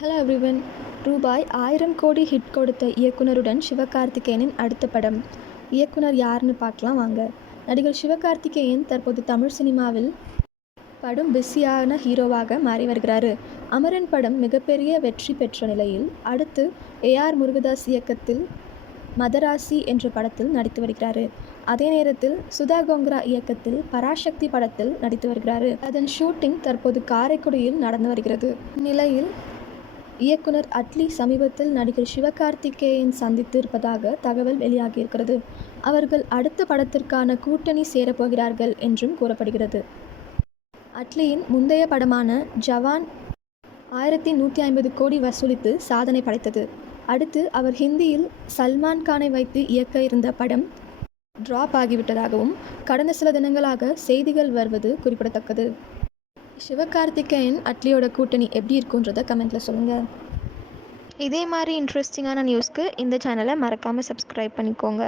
Hello everyone ரூபாய் ஆயிரம் கோடி ஹிட் கொடுத்த இயக்குனருடன் சிவகார்த்திகேயனின் அடுத்த படம். இயக்குனர் யாருன்னு பார்க்கலாம் வாங்க. நடிகர் சிவகார்த்திகேயன் தற்போது தமிழ் சினிமாவில் படும் பிஸியான ஹீரோவாக மாறி வருகிறாரு. அமரன் படம் மிகப்பெரிய வெற்றி பெற்ற நிலையில் அடுத்து ஏஆர் முருகதாஸ் இயக்கத்தில் மதராசி என்ற படத்தில் நடித்து வருகிறாரு. அதே நேரத்தில் சுதா கோங்கரா இயக்கத்தில் பராசக்தி படத்தில் நடித்து வருகிறாரு. அதன் ஷூட்டிங் தற்போது காரைக்குடியில் நடந்து வருகிறது. இந்நிலையில் இயக்குனர் அட்லி சமீபத்தில் நடிகர் சிவகார்த்திகேயன் சந்தித்து இருப்பதாக தகவல் வெளியாகியிருக்கிறது. அவர்கள் அடுத்த படத்திற்கான கூட்டணி சேரப்போகிறார்கள் என்றும் கூறப்படுகிறது. அட்லியின் முந்தைய படமான ஜவான் ஆயிரத்தி நூற்றி ஐம்பது கோடி வசூலித்து சாதனை படைத்தது. அடுத்து அவர் ஹிந்தியில் சல்மான் கானை வைத்து இயக்க இருந்த படம் டிராப் ஆகிவிட்டதாகவும் கடந்த சில தினங்களாக செய்திகள் வருவது குறிப்பிடத்தக்கது. சிவகார்த்திகேயன் அட்லியோட கூட்டணி எப்படி இருக்குன்றத கமெண்ட்டில் சொல்லுங்கள் இதே மாதிரி இன்ட்ரெஸ்டிங்கான நியூஸ்க்கு இந்த சேனலை மறக்காமல் சப்ஸ்கிரைப் பண்ணிக்கோங்க.